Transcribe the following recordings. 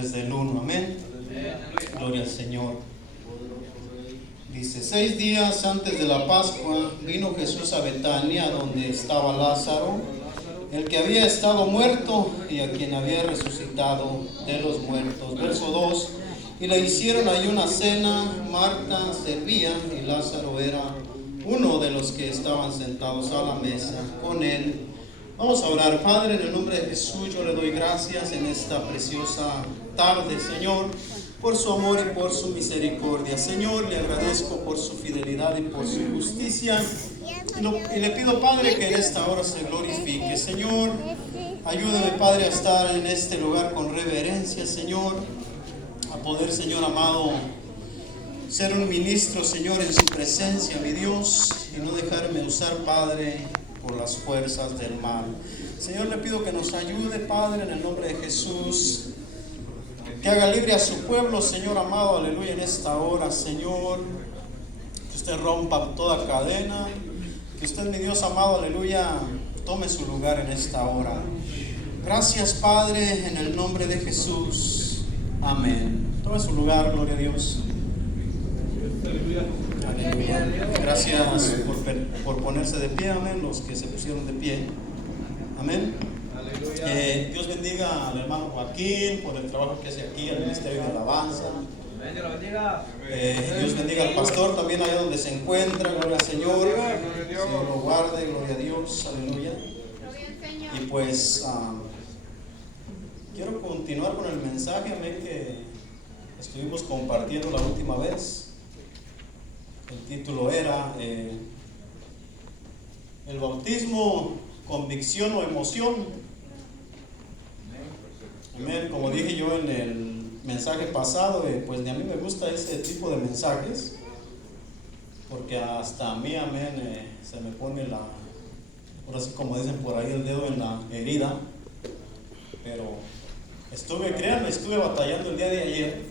desde el 1, amén. Gloria al Señor. Dice, 6 días antes de la Pascua vino Jesús a Betania, donde estaba Lázaro, el que había estado muerto y a quien había resucitado de los muertos. Verso 2, y le hicieron ahí una cena. Marta servía y Lázaro era uno de los que estaban sentados a la mesa con él. Vamos a orar. Padre, en el nombre de Jesús, yo le doy gracias en esta preciosa tarde, Señor, por su amor y por su misericordia. Señor, le agradezco por su fidelidad y por su justicia. Y le pido, Padre, que en esta hora se glorifique. Señor, ayúdame, Padre, a estar en este lugar con reverencia, Señor, a poder, Señor amado, ser un ministro, Señor, en su presencia, mi Dios, y no dejarme usar, Padre, por las fuerzas del mal. Señor, le pido que nos ayude, Padre, en el nombre de Jesús, que haga libre a su pueblo, Señor amado, aleluya, en esta hora, Señor, que usted rompa toda cadena, que usted, mi Dios amado, aleluya, tome su lugar en esta hora. Gracias, Padre, en el nombre de Jesús, amén. Tome su lugar, gloria a Dios. Aleluya. Gracias por ponerse de pie, amén, los que se pusieron de pie, amén. Dios bendiga al hermano Joaquín por el trabajo que hace aquí, al Ministerio de Alabanza. Dios bendiga al pastor también allá donde se encuentra, gloria al Señor. Señor lo guarde, gloria a Dios, aleluya. Y pues quiero continuar con el mensaje, amén, que estuvimos compartiendo la última vez. El título era el bautismo, convicción o emoción. Amén. Como dije yo en el mensaje pasado, pues ni a mí me gusta ese tipo de mensajes, porque hasta a mí, amén, se me pone ahora sí, como dicen por ahí, el dedo en la herida. Pero créanme, estuve batallando el día de ayer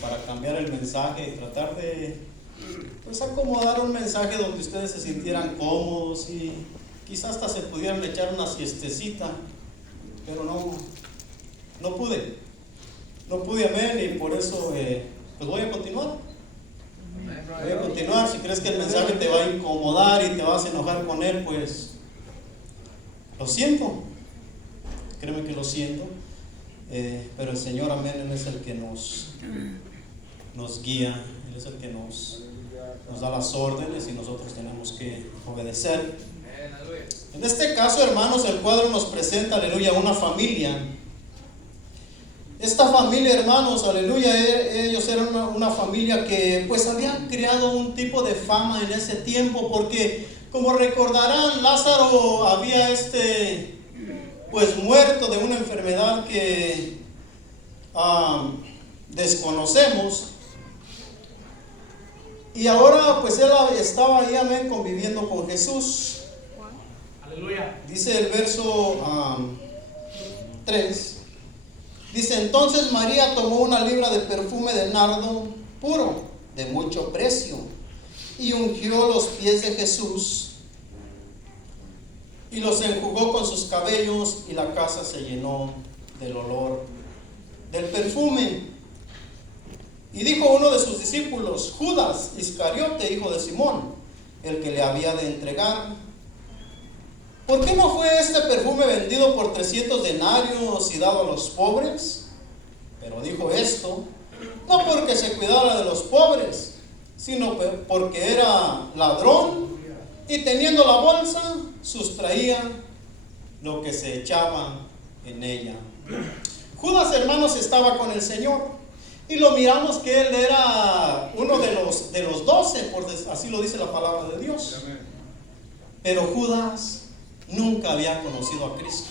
para cambiar el mensaje y tratar de pues acomodar un mensaje donde ustedes se sintieran cómodos y quizás hasta se pudieran echar una siestecita, pero no pude, amén, y por eso pues voy a continuar. Si crees que el mensaje te va a incomodar y te vas a enojar con él, pues lo siento, créeme que lo siento, pero el Señor, amén, Él es el que nos guía, Él es el que nos da las órdenes y nosotros tenemos que obedecer. En este caso, hermanos, el cuadro nos presenta, aleluya, una familia. Esta familia, hermanos, aleluya, ellos eran una familia que pues habían creado un tipo de fama en ese tiempo, porque como recordarán, Lázaro había pues muerto de una enfermedad que desconocemos. Y ahora pues él estaba ahí, amén, conviviendo con Jesús. Aleluya. Dice el verso 3. Dice, entonces María tomó una libra de perfume de nardo puro, de mucho precio, y ungió los pies de Jesús, y los enjugó con sus cabellos, y la casa se llenó del olor del perfume. Y dijo uno de sus discípulos, Judas Iscariote, hijo de Simón, el que le había de entregar, ¿por qué no fue este perfume vendido por 300 denarios y dado a los pobres? Pero dijo esto, no porque se cuidara de los pobres, sino porque era ladrón y teniendo la bolsa, sustraía lo que se echaba en ella. Judas, hermanos, estaba con el Señor. Y lo miramos que él era uno de los 12, así lo dice la palabra de Dios. Pero Judas nunca había conocido a Cristo.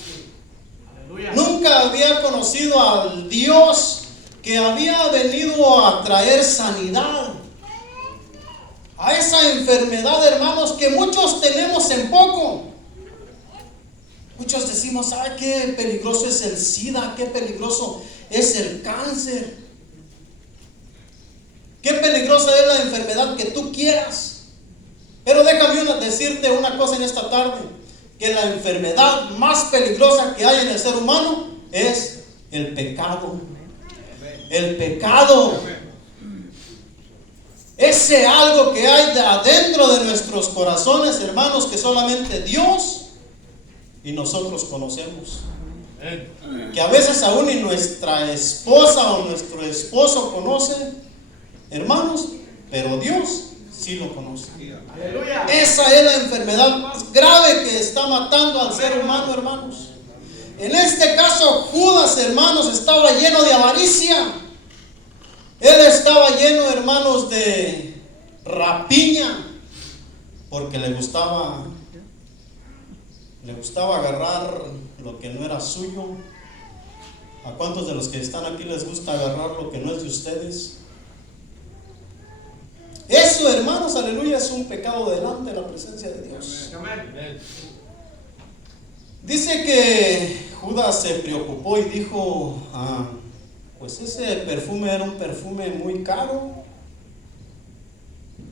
Aleluya. Nunca había conocido al Dios que había venido a traer sanidad a esa enfermedad, hermanos, que muchos tenemos en poco. Muchos decimos, ay, qué peligroso es el SIDA, qué peligroso es el cáncer. Qué peligrosa es la enfermedad que tú quieras. Pero déjame decirte una cosa en esta tarde, que la enfermedad más peligrosa que hay en el ser humano es el pecado. El pecado. Ese algo que hay adentro de nuestros corazones, hermanos, que solamente Dios y nosotros conocemos. Que a veces aún ni nuestra esposa o nuestro esposo conoce, hermanos, pero Dios sí lo conoce. Aleluya. Esa es la enfermedad más grave que está matando al ser humano, hermanos. En este caso, Judas, hermanos, estaba lleno de avaricia. Él estaba lleno, hermanos, de rapiña, porque le gustaba agarrar lo que no era suyo. ¿A cuántos de los que están aquí les gusta agarrar lo que no es de ustedes? Eso, hermanos, aleluya, es un pecado delante de la presencia de Dios. Dice que Judas se preocupó y dijo, pues ese perfume era un perfume muy caro.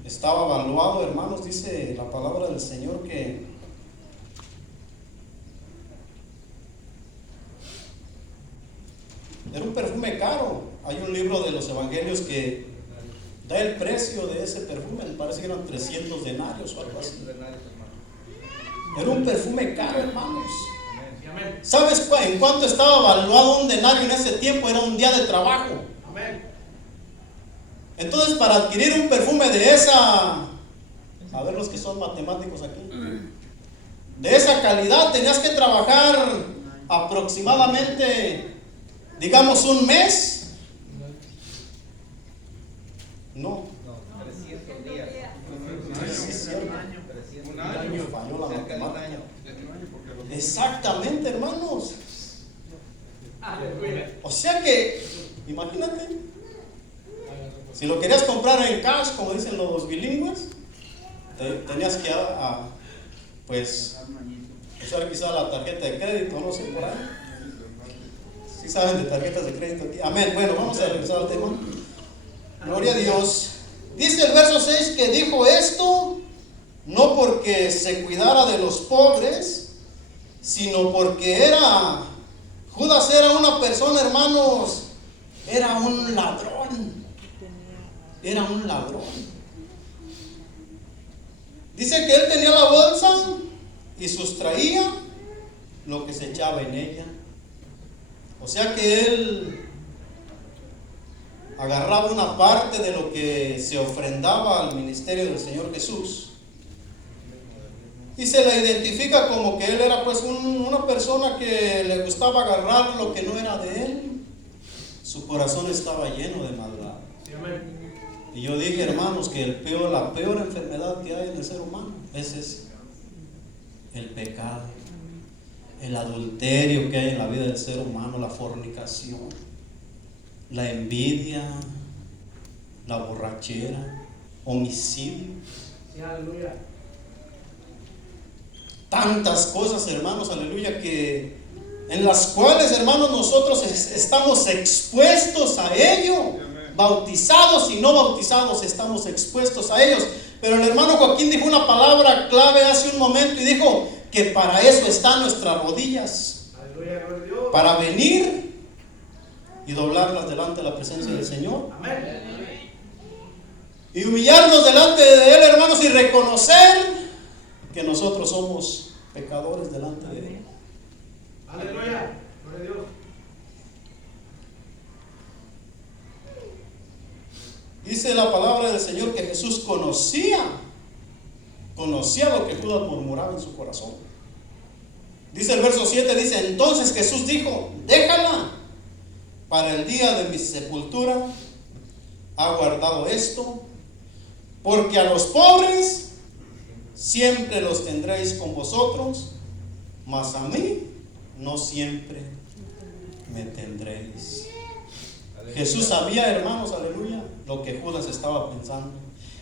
Estaba valuado, hermanos, dice la palabra del Señor que era un perfume caro. Hay un libro de los evangelios que da el precio de ese perfume, me parece que eran 300 denarios o algo así. Era un perfume caro, hermanos. ¿Sabes en cuánto estaba valuado un denario en ese tiempo? Era un día de trabajo. Entonces, para adquirir un perfume de esa, a ver los que son matemáticos aquí, de esa calidad, tenías que trabajar aproximadamente, digamos, un mes. No. 300 días. Un año. Falló la matemática. Exactamente, hermanos. O sea que, imagínate, si lo querías comprar en cash, como dicen los bilingües, tenías que pues usar quizá la tarjeta de crédito, no sé por ahí. Si saben de tarjetas de crédito aquí. Amén. Bueno, vamos a regresar al tema. Gloria a Dios. Dice el verso 6 que dijo esto no porque se cuidara de los pobres, sino porque Judas era una persona, hermanos, era un ladrón. Era un ladrón. Dice que él tenía la bolsa y sustraía lo que se echaba en ella. O sea que él agarraba una parte de lo que se ofrendaba al ministerio del Señor Jesús. Y se le identifica como que él era pues una persona que le gustaba agarrar lo que no era de él. Su corazón estaba lleno de maldad. Y yo dije, hermanos, que la peor enfermedad que hay en el ser humano es el pecado, el adulterio que hay en la vida del ser humano, la fornicación, la envidia, la borrachera, homicidio. Sí, aleluya. Tantas cosas, hermanos, aleluya, en las cuales, hermanos, nosotros estamos expuestos a ello. Bautizados y no bautizados estamos expuestos a ellos. Pero el hermano Joaquín dijo una palabra clave hace un momento y dijo que para eso están nuestras rodillas. Aleluya, gloria a Dios. Para venir y doblarlas delante de la presencia del Señor. Amén. Y humillarnos delante de Él, hermanos, y reconocer que nosotros somos pecadores delante de Él. Aleluya, gloria a Dios. Dice la palabra del Señor que Jesús conocía lo que Judas murmuraba en su corazón. Dice el verso 7, dice, entonces Jesús dijo, déjala, para el día de mi sepultura ha guardado esto, porque a los pobres siempre los tendréis con vosotros, mas a mí no siempre me tendréis. Jesús sabía, hermanos, aleluya, lo que Judas estaba pensando.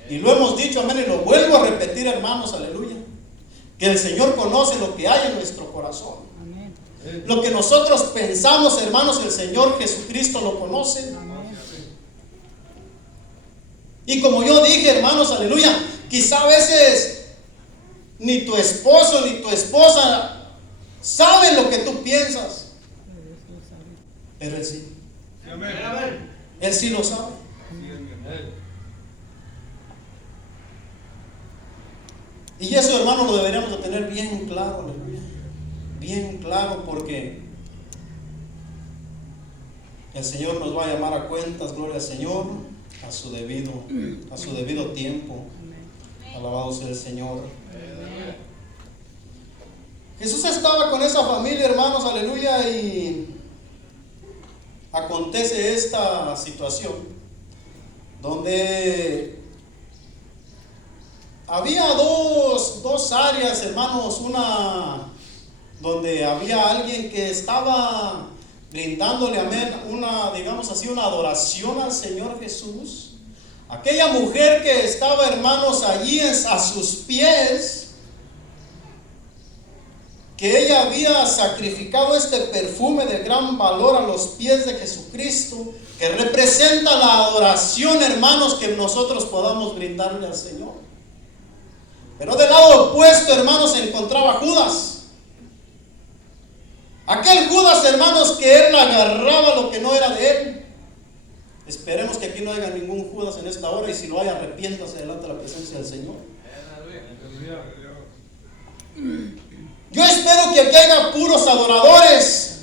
Y lo hemos dicho, amén, y lo vuelvo a repetir, hermanos, aleluya, que el Señor conoce lo que hay en nuestro corazón. Amén. Lo que nosotros pensamos, hermanos, el Señor Jesucristo lo conoce. Amén. Y como yo dije, hermanos, aleluya, quizá a veces ni tu esposo ni tu esposa saben lo que tú piensas, pero Él sí. Amén. Él sí lo sabe. Y eso, hermano, lo deberíamos de tener bien claro, aleluya. Bien claro, porque el Señor nos va a llamar a cuentas, gloria al Señor, a su debido tiempo. Alabado sea el Señor. Jesús estaba con esa familia, hermanos, aleluya, y acontece esta situación donde había dos áreas, hermanos. Una donde había alguien que estaba brindándole, amén, digamos así, una adoración al Señor Jesús. Aquella mujer que estaba, hermanos, allí a sus pies, que ella había sacrificado este perfume de gran valor a los pies de Jesucristo, que representa la adoración, hermanos, que nosotros podamos brindarle al Señor. Pero del lado opuesto, hermanos, se encontraba Judas. Aquel Judas, hermanos, que él agarraba lo que no era de él. Esperemos que aquí no haya ningún Judas en esta hora, y si lo hay, arrepiéntase delante de la presencia del Señor. Yo espero que aquí haya puros adoradores,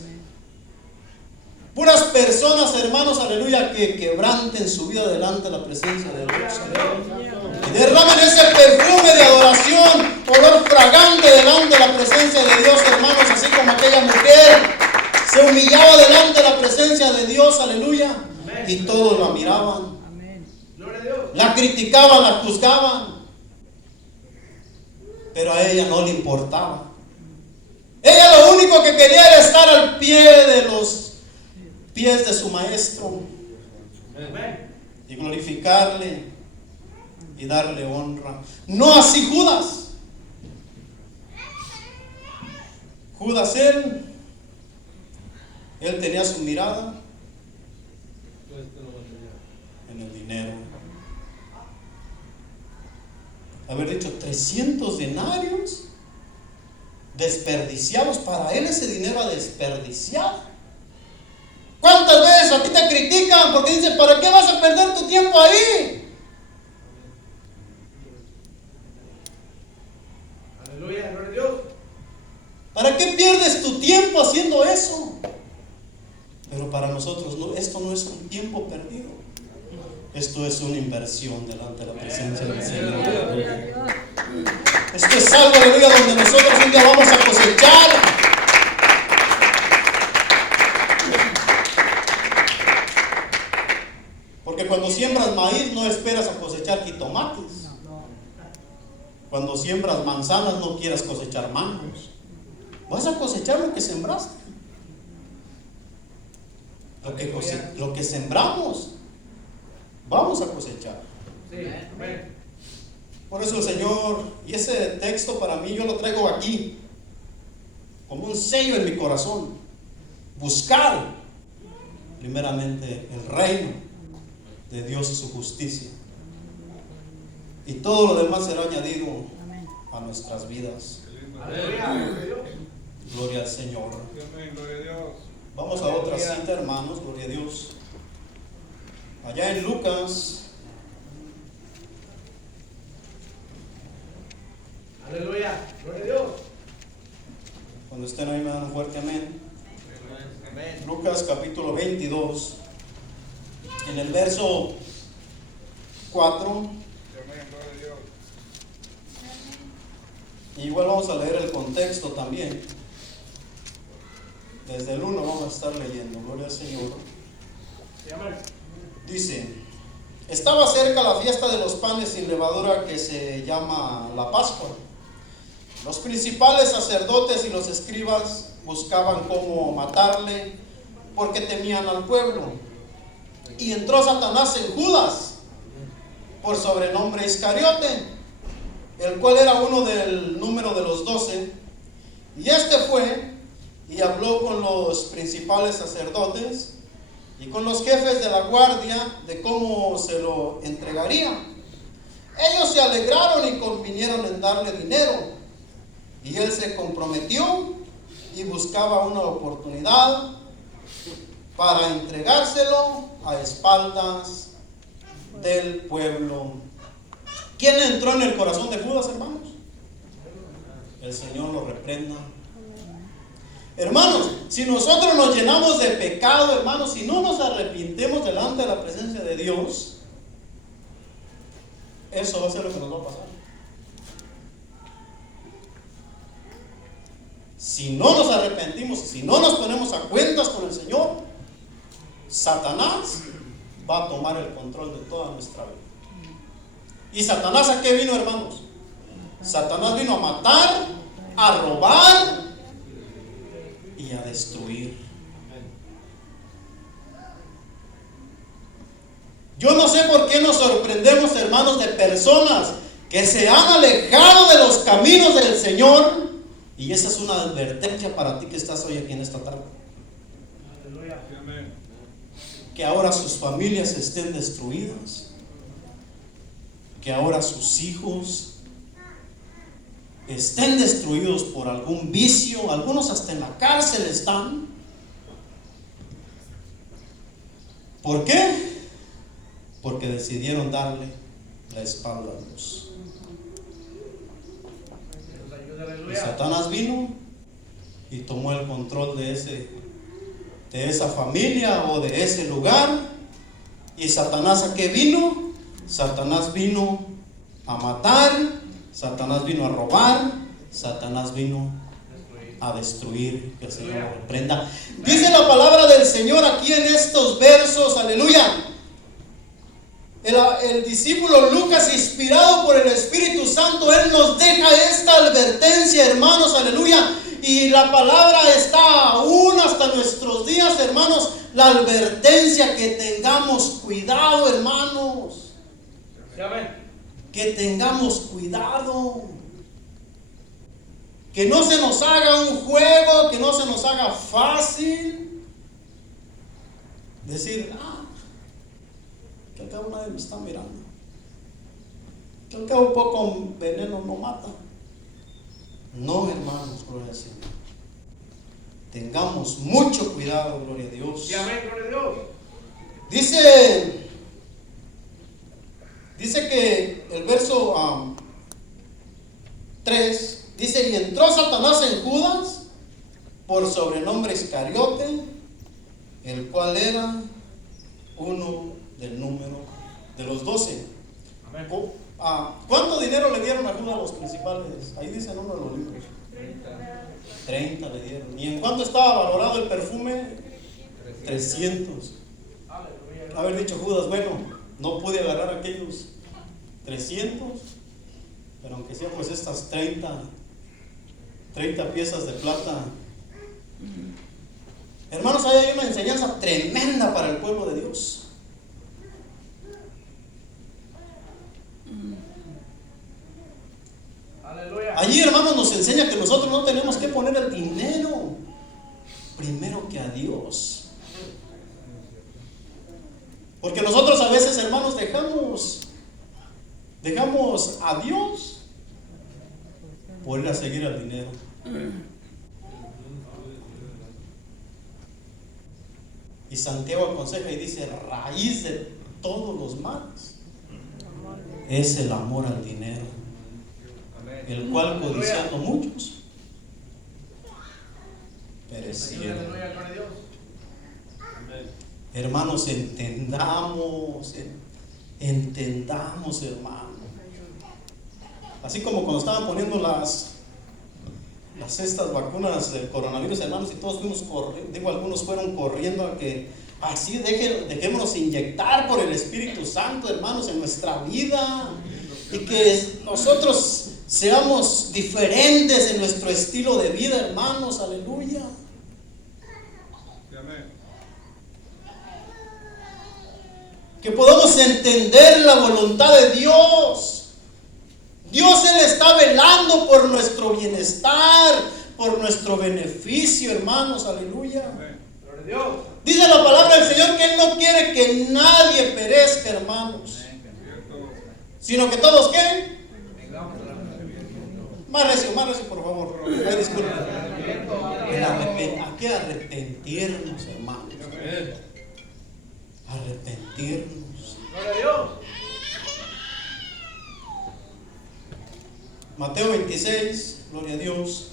puras personas, hermanos, aleluya, que quebranten su vida delante de la presencia de Dios. Y derramen ese perfume de adoración, olor fragante delante de la presencia de Dios, hermanos, así como aquella mujer se humillaba delante de la presencia de Dios, aleluya, y todos la miraban, la criticaban, la juzgaban, pero a ella no le importaba. Ella lo único que quería era estar al pie de los pies de su maestro y glorificarle y darle honra. No así Judas. Judas, él tenía su mirada en el dinero. Haber dicho 300 denarios desperdiciados. Para él ese dinero a desperdiciar. ¿Cuántas veces a ti te critican porque dicen, ¿para qué vas a perder tu tiempo ahí? Aleluya, gloria a Dios. ¿Para qué pierdes tu tiempo haciendo eso? Pero para nosotros esto no es un tiempo perdido. Esto es una inversión delante de la presencia del Señor. Esto es algo, aleluya, donde nosotros un día vamos a cosechar. Porque cuando siembras maíz no esperas a cosechar jitomates. Cuando siembras manzanas no quieras cosechar mangos. Vas a cosechar lo que sembraste. Lo que sembramos, vamos a cosechar. Sí, amén. Por eso el Señor, y ese texto para mí yo lo traigo aquí, como un sello en mi corazón. Buscar primeramente el reino de Dios y su justicia. Y todo lo demás será añadido a nuestras vidas. Aleluya, Gloria al Señor. Gloria a Dios. Vamos a otra cita, hermanos, gloria a Dios. Allá en Lucas, aleluya, gloria a Dios. cuando estén ahí me dan un fuerte amén. Amén. Lucas capítulo 22, en el verso 4. Amén, gloria a Dios. Igual vamos a leer el contexto también. Desde el 1 vamos a estar leyendo, gloria al Señor. Sí, amén. Dice: estaba cerca la fiesta de los panes sin levadura, que se llama la Pascua. Los principales sacerdotes y los escribas buscaban cómo matarle, porque temían al pueblo. Y entró Satanás en Judas, por sobrenombre Iscariote, el cual era uno del número de los 12. Y este fue y habló con los principales sacerdotes y con los jefes de la guardia de cómo se lo entregaría. Ellos se alegraron y convinieron en darle dinero, y él se comprometió y buscaba una oportunidad para entregárselo a espaldas del pueblo. ¿Quién entró en el corazón de Judas, hermanos? El Señor lo reprenda. Hermanos, si nosotros nos llenamos de pecado, hermanos, si no nos arrepentimos delante de la presencia de Dios, eso va a ser lo que nos va a pasar. Si no nos arrepentimos, si no nos ponemos a cuentas con el Señor, Satanás va a tomar el control de toda nuestra vida. ¿Y Satanás a qué vino, hermanos? Satanás vino a matar, a robar y a destruir. Yo no sé por qué nos sorprendemos, hermanos, de personas que se han alejado de los caminos del Señor, y esa es una advertencia para ti que estás hoy aquí en esta tarde. Aleluya. Amén. Que ahora sus familias estén destruidas, que ahora sus hijos estén destruidos por algún vicio, algunos hasta en la cárcel están. ¿Por qué? Porque decidieron darle la espalda a Dios. Y Aleluya. Satanás vino y tomó el control de esa familia o de ese lugar. ¿Y Satanás a qué vino? Satanás vino a matar, Satanás vino a robar, Satanás vino a destruir. Que el Señor lo reprenda. Dice la palabra del Señor aquí en estos versos, aleluya. El discípulo Lucas, inspirado por el Espíritu Santo, él nos deja esta advertencia, hermanos, aleluya. Y la palabra está aún hasta nuestros días, hermanos, la advertencia que tengamos cuidado, hermanos. Que tengamos cuidado. Que no se nos haga un juego, que no se nos haga fácil decir, que al cabo nadie me está mirando, que al cabo poco veneno no mata. No, hermanos, gloria al Señor. Tengamos mucho cuidado, gloria a Dios. Sí, amén, gloria a Dios. Dice que el verso 3 dice: y entró Satanás en Judas, por sobrenombre Iscariote, el cual era uno del número de los 12. Amén. ¿Cuánto dinero le dieron a Judas los principales? Ahí dice en uno de los libros. 30 le dieron. ¿Y en cuánto estaba valorado el perfume? 300. Aleluya. Haber dicho Judas, bueno, no pude agarrar aquellos 300, pero aunque sea pues estas 30 piezas de plata. Hermanos, ahí hay una enseñanza tremenda para el pueblo de Dios. Aleluya. Allí, hermanos, nos enseña que nosotros no tenemos que poner el dinero primero que a Dios. Porque nosotros a veces, hermanos, dejamos a Dios por ir a seguir al dinero. Y Santiago aconseja y dice: raíz de todos los males es el amor al dinero, el cual codiciando muchos perecieron. Aleluya, gloria a Dios. Hermanos, entendamos, hermanos. Así como cuando estaban poniendo estas vacunas del coronavirus, hermanos, y todos fuimos corriendo, algunos fueron corriendo a que así dejémonos inyectar por el Espíritu Santo, hermanos, en nuestra vida, y que nosotros seamos diferentes en nuestro estilo de vida, hermanos, aleluya. Amén. Que podamos entender la voluntad de Dios. Dios, Él está velando por nuestro bienestar, por nuestro beneficio, hermanos, aleluya. Amén. Gloria a Dios. Dice la palabra del Señor que Él no quiere que nadie perezca, hermanos, Cierto. sino que todos, ¿qué? Vengamos a la Más recio, por favor. Ay, disculpen. Hay que arrepentirnos, hermanos. arrepentirnos. Gloria a Dios. Mateo 26, gloria a Dios.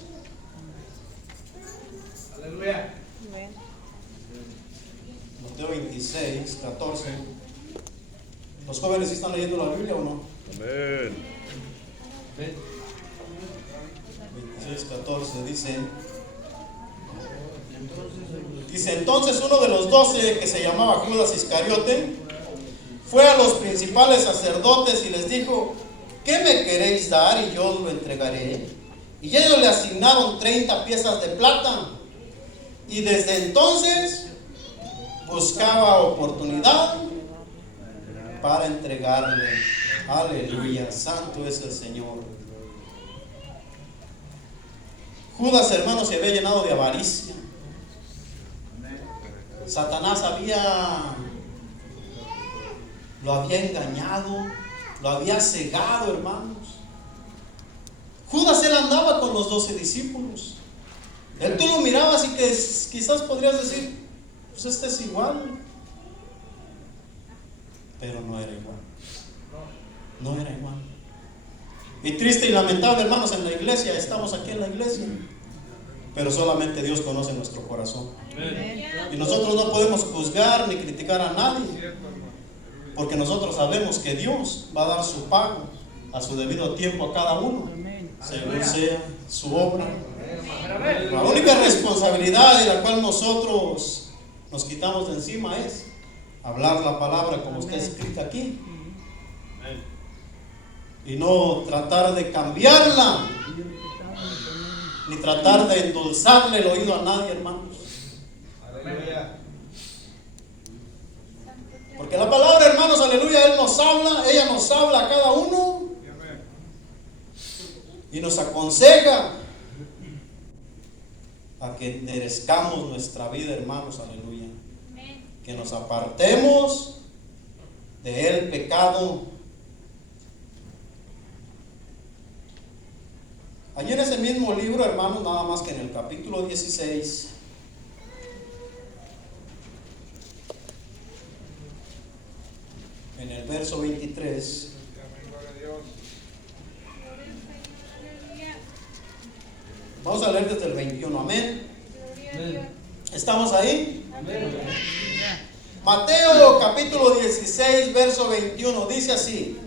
Aleluya. Mateo 26, 14. ¿Los jóvenes sí están leyendo la Biblia o no? Amén. 26, 14 dice: entonces uno de los 12, que se llamaba Judas Iscariote, fue a los principales sacerdotes y les dijo: ¿qué me queréis dar y yo os lo entregaré? Y ellos le asignaron 30 piezas de plata. Y desde entonces buscaba oportunidad para entregarle. Aleluya, santo es el Señor. Judas, hermano, se había llenado de avaricia. Satanás lo había engañado, lo había cegado, hermanos. Judas, él andaba con los 12 discípulos. Él, tú lo mirabas y que quizás podrías decir: pues este es igual. Pero no era igual. No era igual. Y triste y lamentable, hermanos, en la iglesia, estamos aquí en la iglesia, pero solamente Dios conoce nuestro corazón. Y nosotros no podemos juzgar ni criticar a nadie, porque nosotros sabemos que Dios va a dar su pago a su debido tiempo a cada uno, según sea su obra. La única responsabilidad de la cual nosotros nos quitamos de encima es hablar la palabra como está escrita aquí, y no tratar de cambiarla, ni tratar de endulzarle el oído a nadie, hermanos. Aleluya. Porque la palabra, hermanos, aleluya, ella nos habla a cada uno y nos aconseja a que enderezcamos nuestra vida, hermanos, aleluya. Que nos apartemos del pecado. Allí en ese mismo libro, hermanos, nada más que en el capítulo 16, en el verso 23, vamos a leer desde el 21, amén. ¿Estamos ahí? Mateo capítulo 16, verso 21, dice así: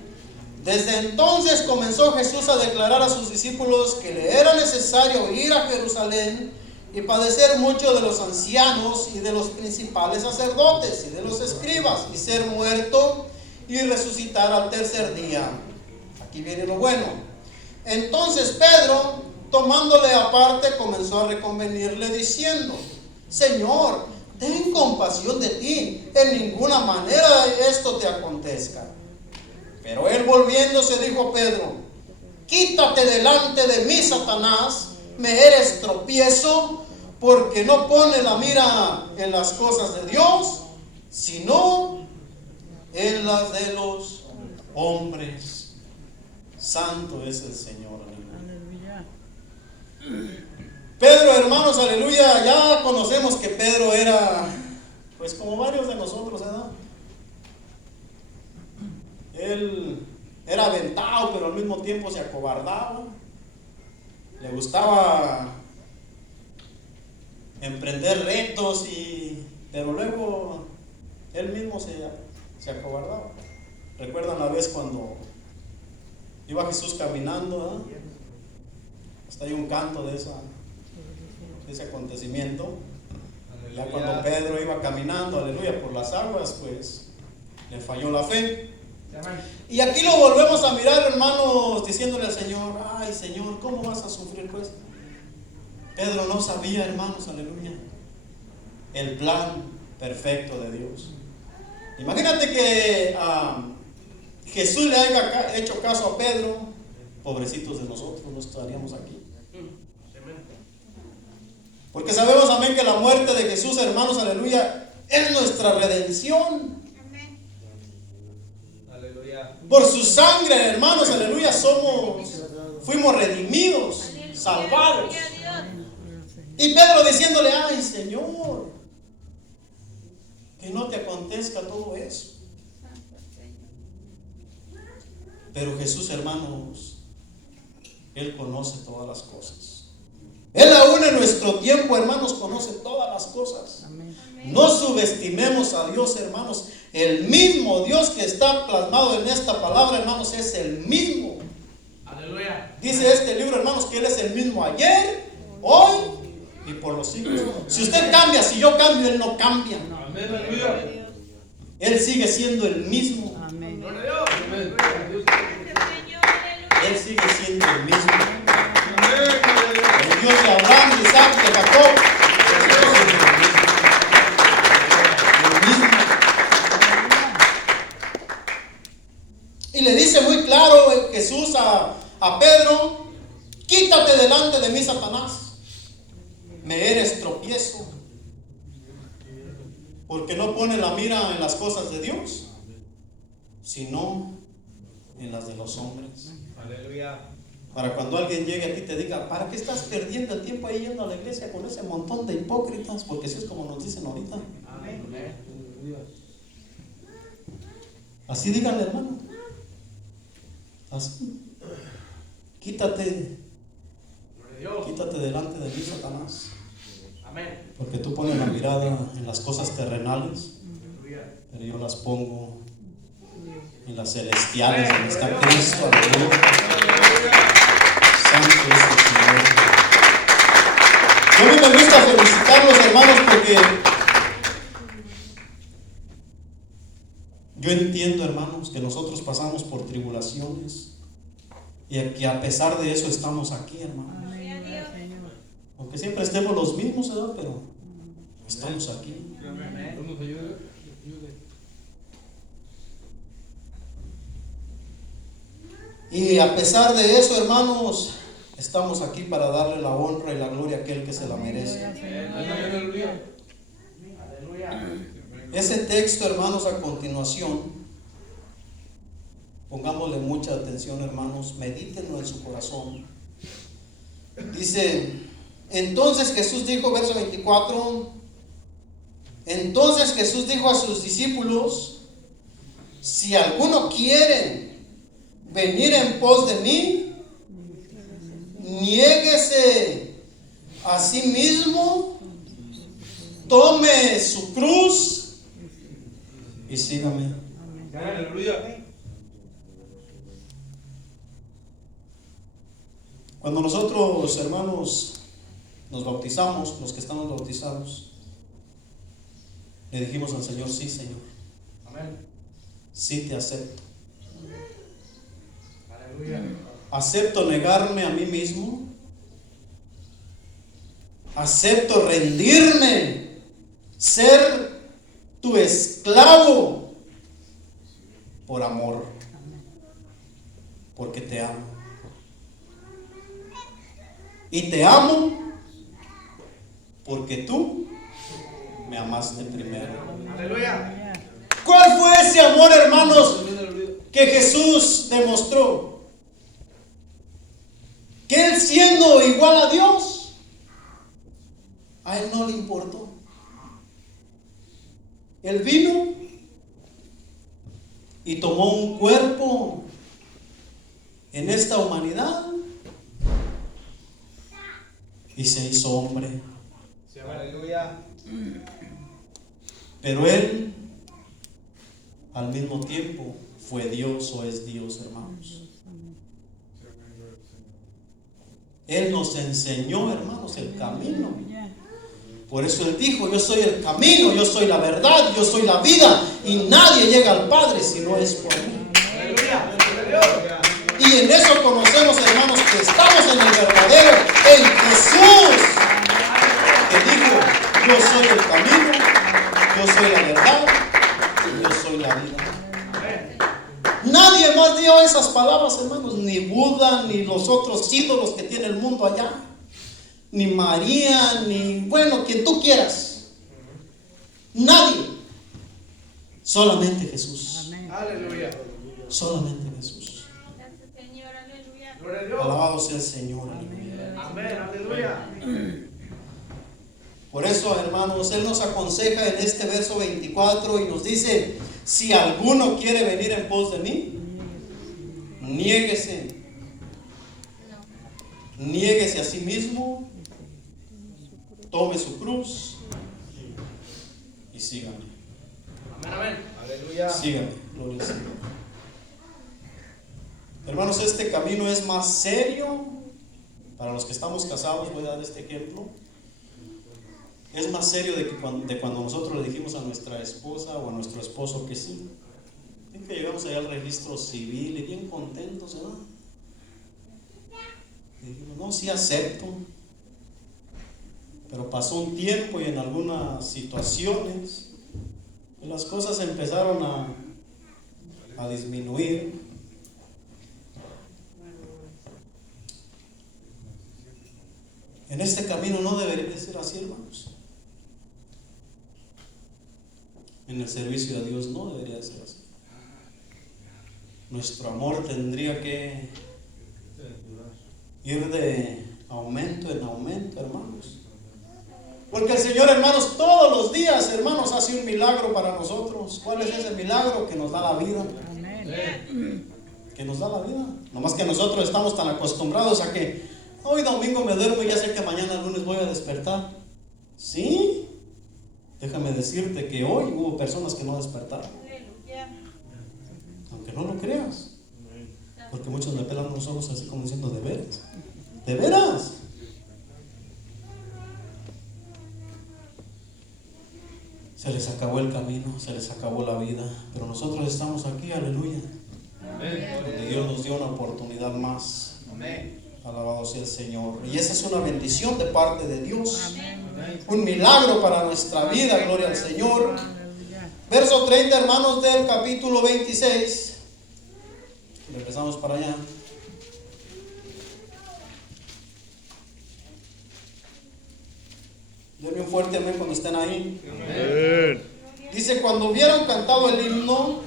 desde entonces comenzó Jesús a declarar a sus discípulos que le era necesario ir a Jerusalén y padecer mucho de los ancianos y de los principales sacerdotes y de los escribas, y ser muerto y resucitar al tercer día. Aquí viene lo bueno. Entonces Pedro, tomándole aparte, comenzó a reconvenirle diciendo: Señor, ten compasión de ti, en ninguna manera esto te acontezca. Pero él, volviéndose, dijo a Pedro: quítate delante de mí, Satanás, me eres tropiezo, porque no pones la mira en las cosas de Dios, sino en las de los hombres. Santo es el Señor. Aleluya. Pedro, hermanos, aleluya, ya conocemos que Pedro era, pues como varios de nosotros, ¿verdad? Él era aventado, pero al mismo tiempo se acobardaba. Le gustaba emprender retos, pero luego él mismo se acobardaba. ¿Recuerdan la vez cuando iba Jesús caminando? Hasta hay un canto de ese acontecimiento. Ya cuando Pedro iba caminando, aleluya, por las aguas, pues le falló la fe. Y aquí lo volvemos a mirar, hermanos, diciéndole al Señor: ay, Señor, ¿cómo vas a sufrir pues? Pedro no sabía, hermanos, aleluya, el plan perfecto de Dios. Imagínate que Jesús le haya hecho caso a Pedro, pobrecitos de nosotros, no estaríamos aquí. Porque sabemos, amén, que la muerte de Jesús, hermanos, aleluya, es nuestra redención. Por su sangre, hermanos, aleluya, fuimos redimidos, salvados. Y Pedro diciéndole: ay, Señor, que no te acontezca todo eso. Pero Jesús, hermanos, Él conoce todas las cosas. Él aún en nuestro tiempo, hermanos, conoce todas las cosas. No subestimemos a Dios, hermanos. El mismo Dios que está plasmado en esta palabra, hermanos, es el mismo. Aleluya. Dice este libro, hermanos, que Él es el mismo ayer, hoy y por los siglos. Si usted cambia, si yo cambio, Él no cambia. Amén. Aleluya. Él sigue siendo el mismo. Amén. Gloria a Dios. Amén. Él sigue siendo el mismo. El Dios de Abraham, de Isaac, de Jacob. El mismo. Y le dice muy claro Jesús a Pedro: quítate delante de mí, Satanás. Me eres tropiezo. Porque no pone la mira en las cosas de Dios, sino en las de los hombres. Aleluya. Para cuando alguien llegue a ti y te diga: ¿para qué estás perdiendo el tiempo ahí yendo a la iglesia con ese montón de hipócritas? Porque así es como nos dicen ahorita. Amén. Así díganle, hermano. Así. Quítate Gloria a Dios. Quítate delante de mí, Satanás. Amén. Porque tú pones la mirada en las cosas terrenales, Aleluya. pero yo las pongo en las celestiales, donde está Cristo. Aleluya. Santo es el Señor. A mí me gusta felicitarlos, hermanos, porque yo entiendo, hermanos, que nosotros pasamos por tribulaciones y que a pesar de eso estamos aquí, hermanos. Aunque siempre estemos los mismos, ¿verdad? Pero estamos aquí. Y a pesar de eso, hermanos, estamos aquí para darle la honra y la gloria a aquel que se la merece. Aleluya. Ese texto, hermanos, a continuación, pongámosle mucha atención, hermanos, medítenlo en su corazón. Dice: entonces Jesús dijo, verso 24, entonces Jesús dijo a sus discípulos: si alguno quiere venir en pos de mí, niéguese a sí mismo, tome su cruz y sígame. Aleluya. Cuando nosotros, hermanos, nos bautizamos, los que estamos bautizados, le dijimos al Señor: sí, Señor, Amén. sí te acepto. Aleluya. Acepto negarme a mí mismo. Acepto rendirme, ser tu esclavo por amor, porque te amo. Y te amo porque tú me amaste primero. Aleluya. ¿Cuál fue ese amor, hermanos, que Jesús demostró? Que Él, siendo igual a Dios, a Él no le importó. Él vino y tomó un cuerpo en esta humanidad y se hizo hombre. Aleluya. Pero Él al mismo tiempo fue Dios, o es Dios, hermanos. Él nos enseñó, hermanos, el camino. Por eso Él dijo: yo soy el camino, yo soy la verdad, yo soy la vida, y nadie llega al Padre si no es por mí. Aleluya. Y en eso conocemos, hermanos, que estamos en el verdadero, en Jesús, que dijo: yo soy el camino, yo soy la verdad, y yo soy la vida. Nadie más dio esas palabras, hermanos, ni Buda, ni los otros ídolos que tiene el mundo allá, ni María, ni, bueno, quien tú quieras. Nadie. Solamente Jesús. Aleluya. Solamente Jesús. Gloria a Dios. Alabado sea el Señor. Aleluya. Amén. Aleluya. Por eso, hermanos, Él nos aconseja en este verso 24 y nos dice: si alguno quiere venir en pos de mí, niéguese. Niéguese a sí mismo, tome su cruz y sígame. Amén, amén. Aleluya. Sígame, gloria al Señor. Hermanos, este camino es más serio. Para los que estamos casados, voy a dar este ejemplo. Es más serio de cuando nosotros le dijimos a nuestra esposa o a nuestro esposo que sí. Que llegamos allá al registro civil y bien contentos, ¿verdad? Y dijimos, no, sí acepto. Pero pasó un tiempo y en algunas situaciones las cosas empezaron a disminuir. En este camino no debería de ser así, hermanos. En el servicio a Dios no debería de ser así. Nuestro amor tendría que ir de aumento en aumento, hermanos. Porque el Señor, hermanos, todos los días, hermanos, hace un milagro para nosotros. ¿Cuál es ese milagro? Que nos da la vida. Que nos da la vida. Nomás que nosotros estamos tan acostumbrados a que hoy domingo me duermo y ya sé que mañana lunes voy a despertar. ¿Sí? Déjame decirte que hoy hubo personas que no despertaron. Aunque no lo creas. Porque muchos me pelan los ojos así como diciendo, ¿de veras? ¿De veras? Se les acabó el camino, se les acabó la vida. Pero nosotros estamos aquí, aleluya. Donde Dios nos dio una oportunidad más. Amén. Alabado sea el Señor. Y esa es una bendición de parte de Dios. Un milagro para nuestra vida, gloria al Señor. Verso 30, hermanos, del capítulo 26. Empezamos para allá. Denme un fuerte amén cuando estén ahí. Amén. Dice: cuando hubieron cantado el himno,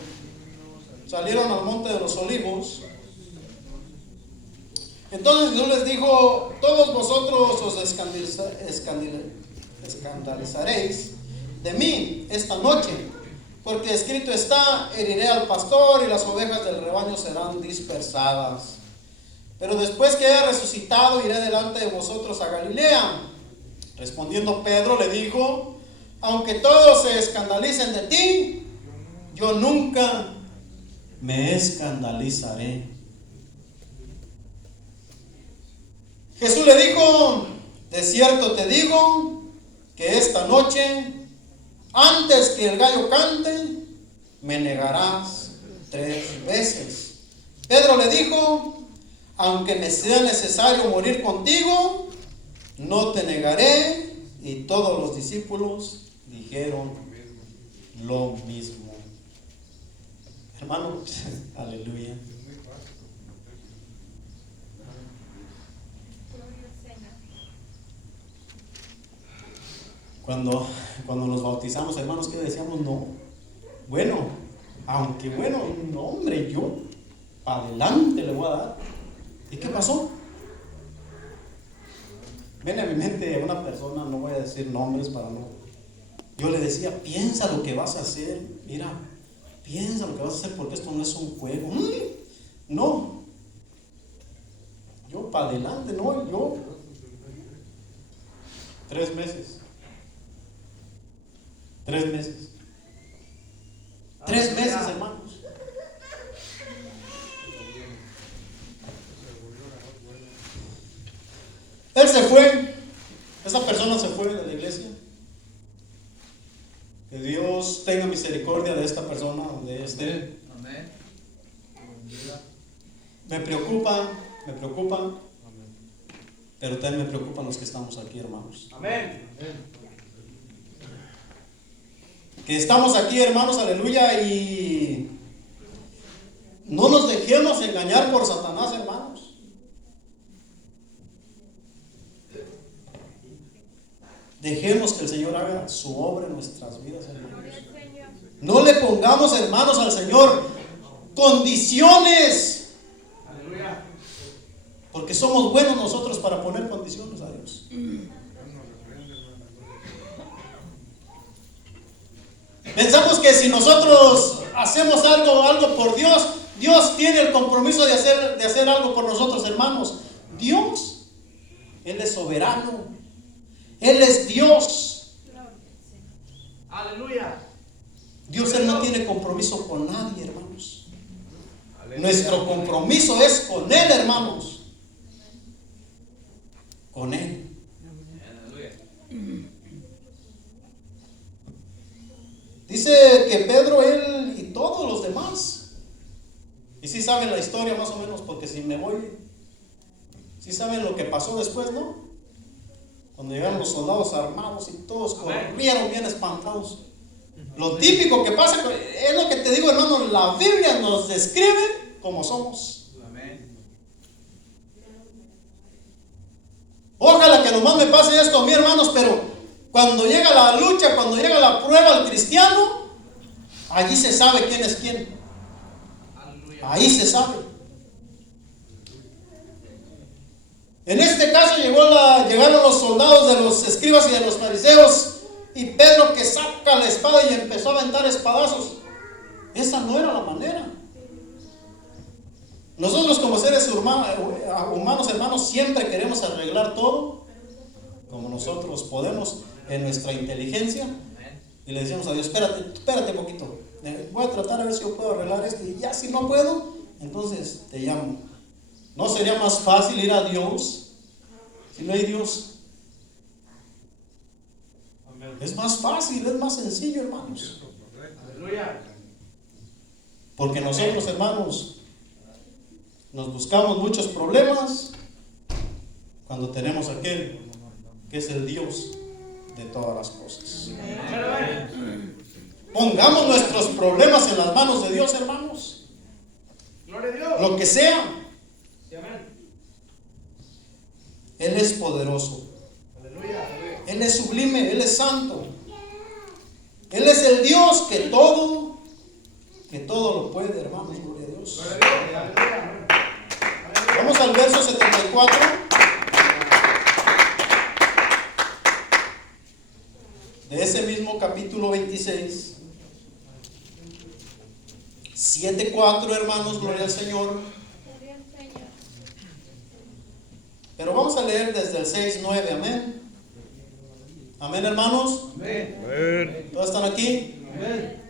salieron al monte de los olivos. Entonces Jesús les dijo: todos vosotros os escandalizaréis de mí esta noche, porque escrito está: heriré al pastor y las ovejas del rebaño serán dispersadas. Pero después que haya resucitado, iré delante de vosotros a Galilea. Respondiendo Pedro le dijo: aunque todos se escandalicen de ti, yo nunca me escandalizaré. Jesús le dijo: de cierto te digo que esta noche, antes que el gallo cante, me negarás 3 veces. Pedro le dijo: aunque me sea necesario morir contigo, no te negaré. Y todos los discípulos dijeron lo mismo. Hermano, aleluya. Cuando nos bautizamos, hermanos, ¿qué decíamos? No. Bueno, aunque bueno, no, hombre, yo para adelante le voy a dar. ¿Y qué pasó? Viene a mi mente una persona, no voy a decir nombres para no. Yo le decía: piensa lo que vas a hacer. Mira, piensa lo que vas a hacer, porque esto no es un juego. No. Yo para adelante, no, yo. 3 meses. 3 meses. 3 meses, hermanos. Él se fue. Esa persona se fue de la iglesia. Que Dios tenga misericordia de esta persona, de este. Amén. Me preocupa. Pero también me preocupan los que estamos aquí, hermanos. Amén. Que estamos aquí, hermanos, aleluya, y no nos dejemos engañar por Satanás, hermanos. Dejemos que el Señor haga su obra en nuestras vidas, hermanos. No le pongamos, hermanos, al Señor condiciones. Aleluya. Porque somos buenos nosotros para poner condiciones a Dios. Pensamos que si nosotros hacemos algo por Dios, Dios tiene el compromiso de hacer algo por nosotros, hermanos. Dios, Él es soberano. Él es Dios. Aleluya. Dios, Él no tiene compromiso con nadie, hermanos. Nuestro compromiso es con Él, hermanos. Con Él. Dice que Pedro, él y todos los demás. Y si saben la historia más o menos, porque si me voy, si saben lo que pasó después, ¿no? Cuando llegaron los soldados armados y todos corrieron bien espantados. Lo típico que pasa, es lo que te digo, hermano, la Biblia nos describe como somos. Ojalá que nomás me pase esto a mí, hermanos, pero cuando llega la lucha, cuando llega la prueba al cristiano, allí se sabe quién es quién. Ahí se sabe. En este caso llegaron los soldados de los escribas y de los fariseos, y Pedro, que saca la espada y empezó a aventar espadazos. Esa no era la manera. Nosotros como seres humanos, hermanos, siempre queremos arreglar todo como nosotros podemos en nuestra inteligencia, y le decimos a Dios, espérate un poquito, voy a tratar a ver si yo puedo arreglar esto, y ya si no puedo, entonces te llamo. ¿No sería más fácil ir a Dios si no hay Dios? Es más fácil, es más sencillo, hermanos. Porque nosotros, hermanos, nos buscamos muchos problemas cuando tenemos aquel que es el Dios de todas las cosas. Pongamos nuestros problemas en las manos de Dios, hermanos. Lo que sea. Él es poderoso. Él es sublime, Él es santo. Él es el Dios que todo lo puede, hermanos. Gloria a Dios. Vamos al verso 74. De ese mismo capítulo 26. 7:4, hermanos, gloria al Señor. Pero vamos a leer desde el 6:9, amén. Amén, hermanos. Amén. ¿Todos están aquí? Amén.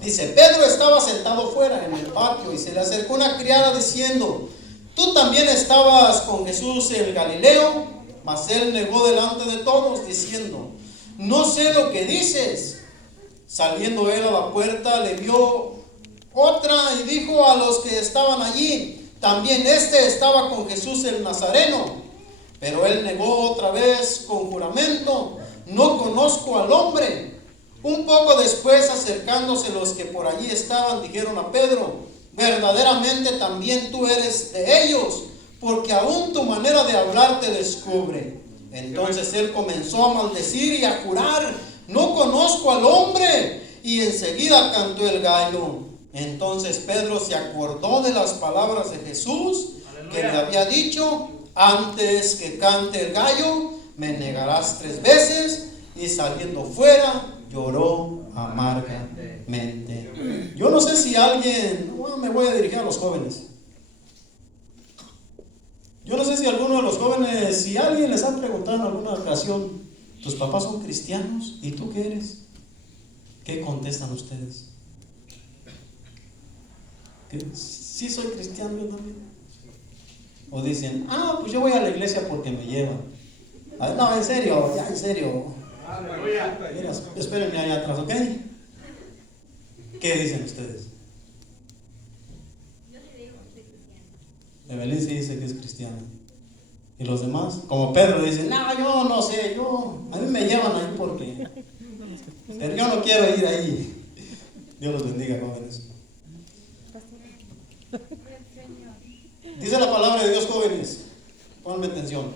Dice, Pedro estaba sentado fuera en el patio y se le acercó una criada diciendo, ¿tú también estabas con Jesús el Galileo? Mas él negó delante de todos diciendo, no sé lo que dices. Saliendo él a la puerta, le vio otra y dijo a los que estaban allí, también este estaba con Jesús el Nazareno. Pero él negó otra vez con juramento, no conozco al hombre. Un poco después, acercándose los que por allí estaban, dijeron a Pedro, verdaderamente también tú eres de ellos, porque aún tu manera de hablar te descubre. Entonces él comenzó a maldecir y a jurar, no conozco al hombre. Y enseguida cantó el gallo. Entonces Pedro se acordó de las palabras de Jesús, que le había dicho, antes que cante el gallo, me negarás 3 veces. Y saliendo fuera, lloró amargamente. Yo no sé si alguien, me voy a dirigir a los jóvenes. Yo no sé si alguno de los jóvenes, si alguien les ha preguntado en alguna ocasión, ¿tus papás son cristianos? ¿Y tú qué eres? ¿Qué contestan ustedes? ¿Sí soy cristiano yo también? O dicen, pues yo voy a la iglesia porque me llevan. No, en serio, ya en serio. Mira, espérenme allá atrás, ¿ok? ¿Qué dicen ustedes? Yo le digo que soy cristiano. Evelyn sí dice que es cristiana. ¿Y los demás? Como Pedro dice, yo no sé, a mí me llevan ahí porque pero yo no quiero ir ahí. Dios los bendiga, jóvenes. Dice la palabra de Dios, jóvenes. Ponme atención.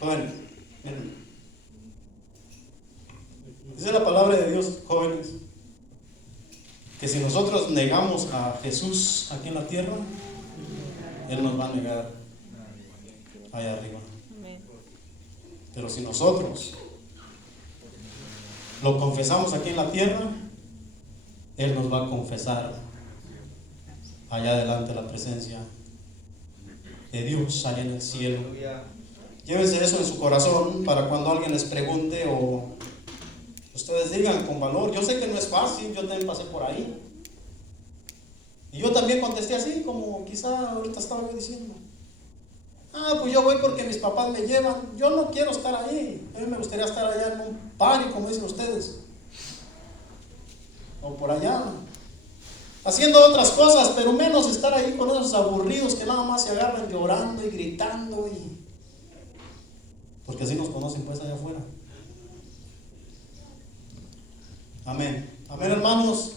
Jóvenes, miren. Dice la palabra de Dios, jóvenes, que si nosotros negamos a Jesús aquí en la tierra, Él nos va a negar allá arriba. Pero si nosotros lo confesamos aquí en la tierra, Él nos va a confesar allá adelante la presencia de Dios allá en el cielo. Llévense eso en su corazón para cuando alguien les pregunte o ustedes digan con valor. Yo sé que no es fácil, yo también pasé por ahí. Y yo también contesté así, como quizá ahorita estaba yo diciendo. Pues yo voy porque mis papás me llevan. Yo no quiero estar ahí. A mí me gustaría estar allá en un party, como dicen ustedes. O por allá. Haciendo otras cosas, pero menos estar ahí con esos aburridos que nada más se agarran llorando y gritando. Porque así nos conocen pues allá afuera. Amén. Amén, hermanos.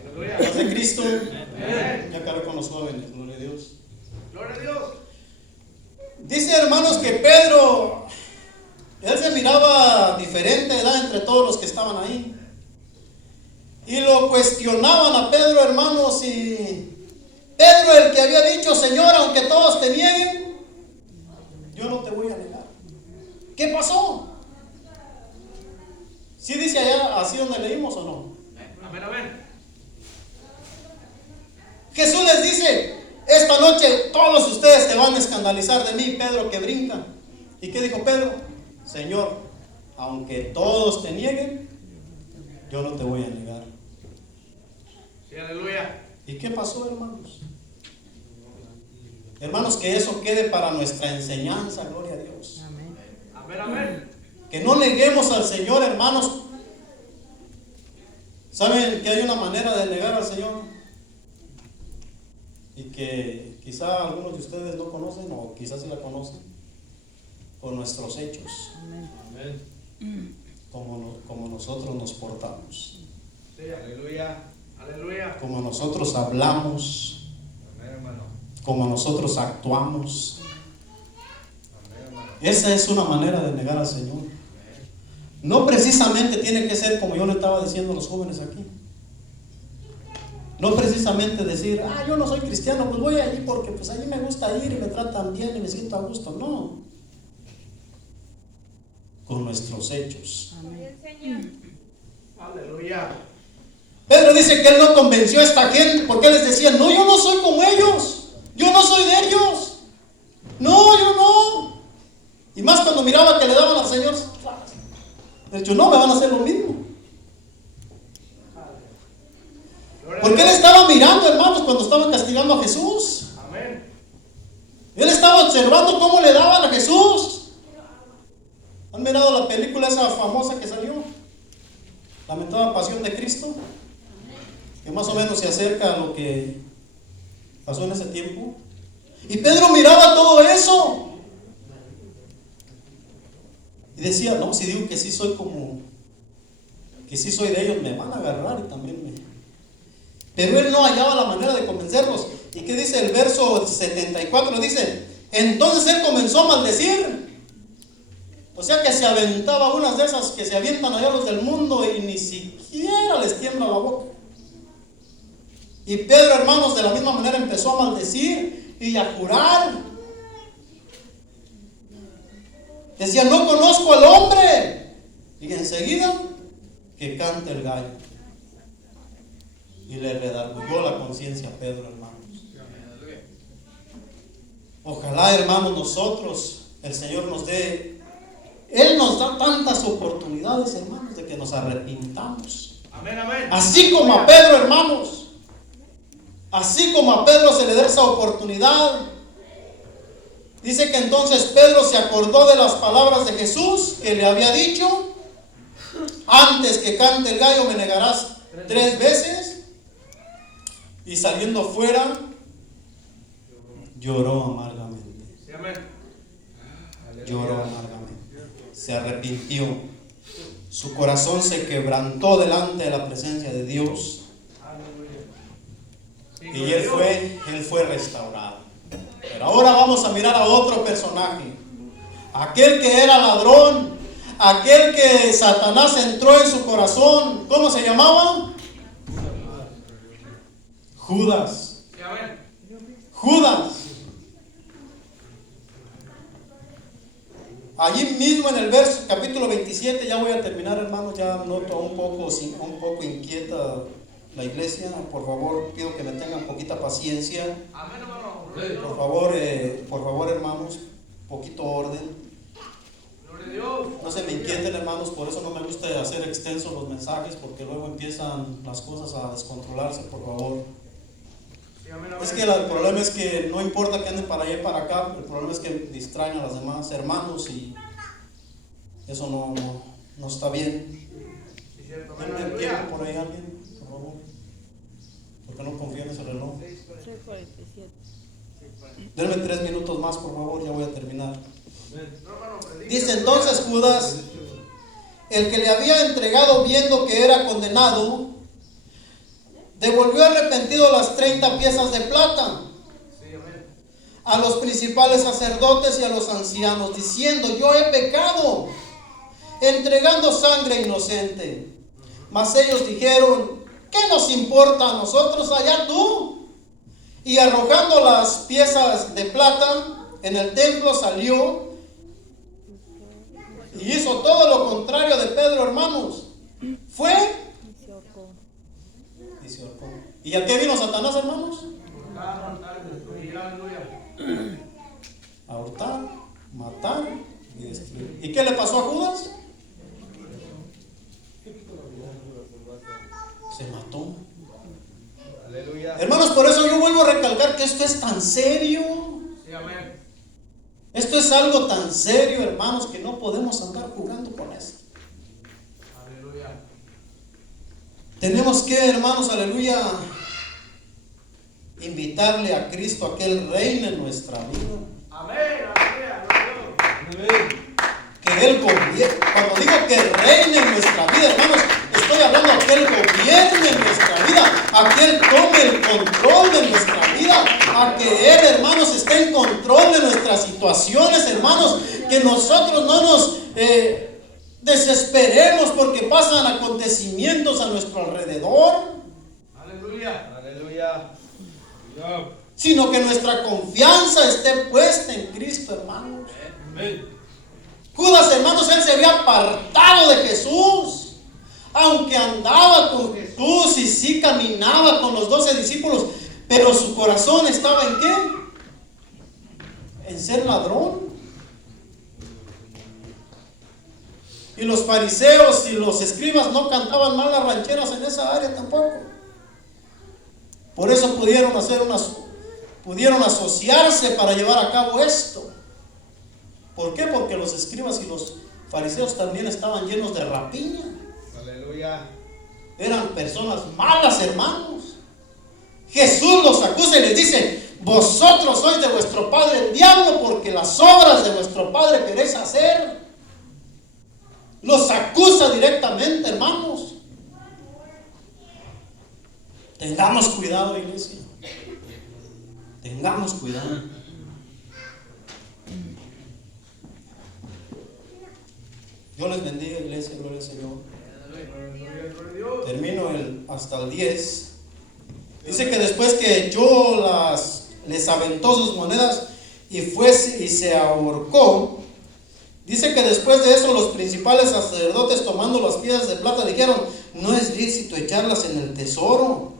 Aleluya. Paz de Cristo. Amén. Ya acabé con los jóvenes. Gloria a Dios. Gloria a Dios. Dice, hermanos, que Pedro, él se miraba diferente, ¿verdad?, entre todos los que estaban ahí. Y lo cuestionaban a Pedro, hermanos, y Pedro, el que había dicho, Señor, aunque todos te nieguen, yo no te voy a negar. ¿Qué pasó? ¿Sí dice allá así donde leímos o no? Amén, amén. Jesús les dice, esta noche todos ustedes se van a escandalizar de mí. Pedro que brinca. ¿Y qué dijo Pedro? Señor, aunque todos te nieguen, yo no te voy a negar. Sí, aleluya. ¿Y qué pasó, hermanos? Hermanos, que eso quede para nuestra enseñanza, gloria a Dios. Amén, amén. Que no neguemos al Señor, hermanos. ¿Saben que hay una manera de negar al Señor? Y que quizá algunos de ustedes no conocen, o quizás sí la conocen, por nuestros hechos. Amén. Como nosotros nos portamos, Sí, aleluya. Aleluya. como nosotros hablamos, Amén, hermano. como nosotros actuamos. Amén, hermano. Esa es una manera de negar al Señor. No precisamente tiene que ser como yo le estaba diciendo a los jóvenes aquí. No precisamente decir, yo no soy cristiano, pues voy allí porque pues allí me gusta ir y me tratan bien y me siento a gusto. No. Con nuestros hechos. Amén, Señor. Aleluya. Pedro dice que él no convenció a esta gente porque él les decía, no, yo no soy como ellos. Yo no soy de ellos. No, yo no. Y más cuando miraba que le daban al Señor, de hecho, no, me van a hacer lo mismo. Porque él estaba mirando, hermanos, cuando estaban castigando a Jesús. Amén. Él estaba observando cómo le daban a Jesús. ¿Han mirado la película esa famosa que salió? Lamentada Pasión de Cristo. Que más o menos se acerca a lo que pasó en ese tiempo. Y Pedro miraba todo eso. Y decía, no, si digo que sí soy que sí soy de ellos, me van a agarrar y también me... Pero él no hallaba la manera de convencerlos. ¿Y qué dice el verso 74? Dice, entonces él comenzó a maldecir. O sea que se aventaba unas de esas que se avientan allá los del mundo y ni siquiera les tiembla la boca. Y Pedro, hermanos, de la misma manera empezó a maldecir y a jurar. Decía, no conozco al hombre. Y enseguida que cante el gallo. Y le redarguyó la conciencia a Pedro, hermanos. Ojalá, hermanos, nosotros, el Señor nos dé, Él nos da tantas oportunidades, hermanos, de que nos arrepintamos. Amén, amén. Así como a Pedro, hermanos, así como a Pedro se le da esa oportunidad. Dice que entonces Pedro se acordó de las palabras de Jesús que le había dicho, antes que cante el gallo me negarás 3 veces. Y saliendo fuera, lloró amargamente. Sí, amén. Lloró amargamente. Se arrepintió. Su corazón se quebrantó delante de la presencia de Dios. Aleluya. Sí, Y gloria a Dios. él fue restaurado. Pero ahora vamos a mirar a otro personaje. Aquel que era ladrón. Aquel que Satanás entró en su corazón. ¿Cómo se llamaba? Judas. Sí, amén. Judas. allí mismo en el verso, capítulo 27, ya voy a terminar, hermanos, ya noto un poco inquieta la iglesia. Por favor, pido que me tengan poquita paciencia. Amén, hermano. Por favor, hermanos, poquito orden. Gloria a Dios. No se me inquieten, hermanos, por eso no me gusta hacer extensos los mensajes, porque luego empiezan las cosas a descontrolarse, por favor. Sí, amén, amén. Es que el problema es que no importa que anden para allá y para acá, el problema es que distraen a los demás hermanos y eso no está bien. Sí, cierto. Amén, ¿Tiene aleluya. tiempo por ahí alguien, por favor? Porque no confío en ese reloj. 6:47. Denme 3 minutos más, por favor, ya voy a terminar. No, hermano, predique. Dice entonces Judas, el que le había entregado viendo que era condenado, devolvió arrepentido las 30 piezas de plata Sí, amén. a los principales sacerdotes y a los ancianos, diciendo: yo he pecado, entregando sangre inocente. Mas ellos dijeron: ¿qué nos importa a nosotros? Allá tú. Y arrojando las piezas de plata en el templo, salió y hizo todo lo contrario de Pedro, hermanos. Fue y se ahorcó. ¿Y a qué vino Satanás, hermanos? Matar, destruir, aleluya. A hurtar, matar y destruir. ¿Y qué le pasó a Judas? Se mató. Aleluya. Hermanos, por eso yo vuelvo a recalcar que esto es tan serio. Sí, amén. Esto es algo tan serio, hermanos, que no podemos andar jugando con esto. Aleluya. Tenemos que, hermanos, aleluya, invitarle a Cristo a que Él reine en nuestra vida. Amén, aleluya. Gloria a Dios. Que Él gobierne. Cuando digo que reine en nuestra vida, hermanos, estoy hablando de que Él gobierne en nuestra vida, a que Él tome el control de nuestra vida, a que Él, hermanos, esté en control de nuestras situaciones, hermanos, que nosotros no nos desesperemos porque pasan acontecimientos a nuestro alrededor, Aleluya. Aleluya. sino que nuestra confianza esté puesta en Cristo, hermanos. Judas, hermanos, él se había apartado de Jesús, aunque andaba con Jesús y sí caminaba con los 12 discípulos, pero su corazón estaba ¿en qué? En ser ladrón. Y los fariseos y los escribas no cantaban mal las rancheras en esa área tampoco. Por eso pudieron asociarse para llevar a cabo esto. ¿Por qué? Porque los escribas y los fariseos también estaban llenos de rapiña. Aleluya. Eran personas malas, hermanos. Jesús los acusa y les dice: vosotros sois de vuestro padre el diablo, porque las obras de vuestro padre queréis hacer. Los acusa directamente, hermanos. Tengamos cuidado, iglesia. Tengamos cuidado. Dios les bendiga, iglesia, gloria al Señor. Gloria a Dios. Termino hasta el 10. Dice que después que echó les aventó sus monedas y se ahorcó. Dice que después de eso los principales sacerdotes, tomando las piedras de plata, dijeron: no es lícito echarlas en el tesoro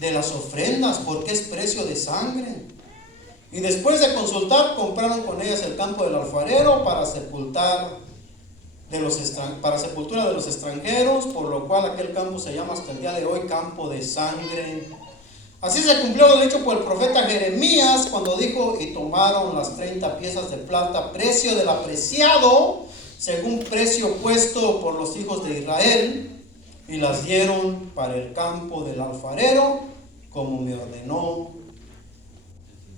de las ofrendas, porque es precio de sangre. Y después de consultar, compraron con ellas el campo del alfarero para sepultura de los extranjeros, por lo cual aquel campo se llama hasta el día de hoy campo de sangre. Así se cumplió lo dicho por el profeta Jeremías cuando dijo: y tomaron las 30 piezas de plata, precio del apreciado, según precio puesto por los hijos de Israel, y las dieron para el campo del alfarero, como me ordenó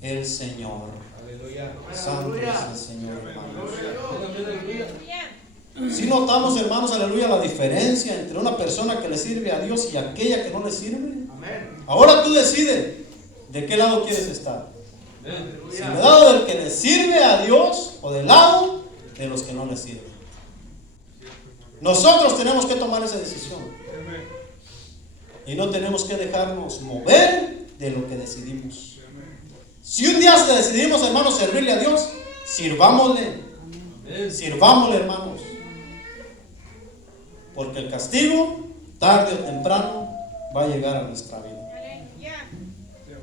el Señor. Aleluya. Santo es el Señor, hermanos. Aleluya. Si notamos, hermanos, aleluya, la diferencia entre una persona que le sirve a Dios y aquella que no le sirve. Amén. Ahora tú decides de qué lado quieres estar. Si del Aleluya. lado del que le sirve a Dios o del lado de los que no le sirven. Nosotros tenemos que tomar esa decisión. Y no tenemos que dejarnos mover de lo que decidimos. Si un día decidimos, hermanos, servirle a Dios, sirvámosle. Sirvámosle, hermanos. Porque el castigo, tarde o temprano, va a llegar a nuestra vida.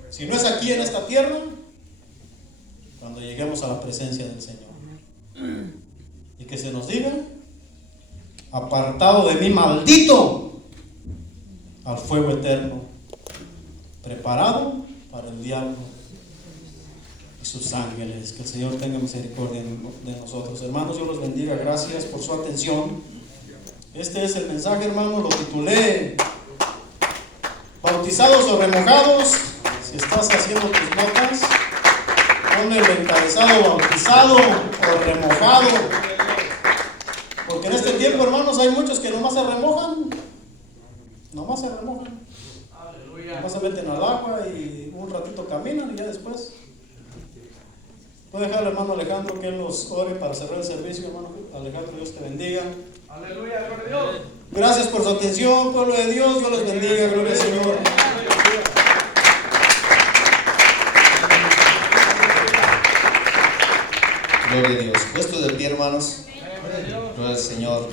Si no es aquí en esta tierra, cuando lleguemos a la presencia del Señor. Y que se nos diga: apartado de mí, maldito, al fuego eterno, preparado para el diablo y sus ángeles. Que el Señor tenga misericordia de nosotros. Hermanos, Dios los bendiga. Gracias por su atención. Este es el mensaje, hermanos. Lo titulé Bautizados o remojados. Si estás haciendo tus notas, ponle el encabezado: bautizado o remojado. Porque en este tiempo, hermanos, hay muchos que nomás se remojan. Nomás se remojan. Nomás se meten al agua y un ratito caminan y ya después. Voy a dejar al hermano Alejandro que él nos ore para cerrar el servicio. Hermano Alejandro, Dios te bendiga. Aleluya, gloria a Dios. Gracias por su atención, pueblo de Dios. Dios les bendiga. Gloria al Señor. Gloria a Dios. Puesto de pie, hermanos. Gloria al Señor.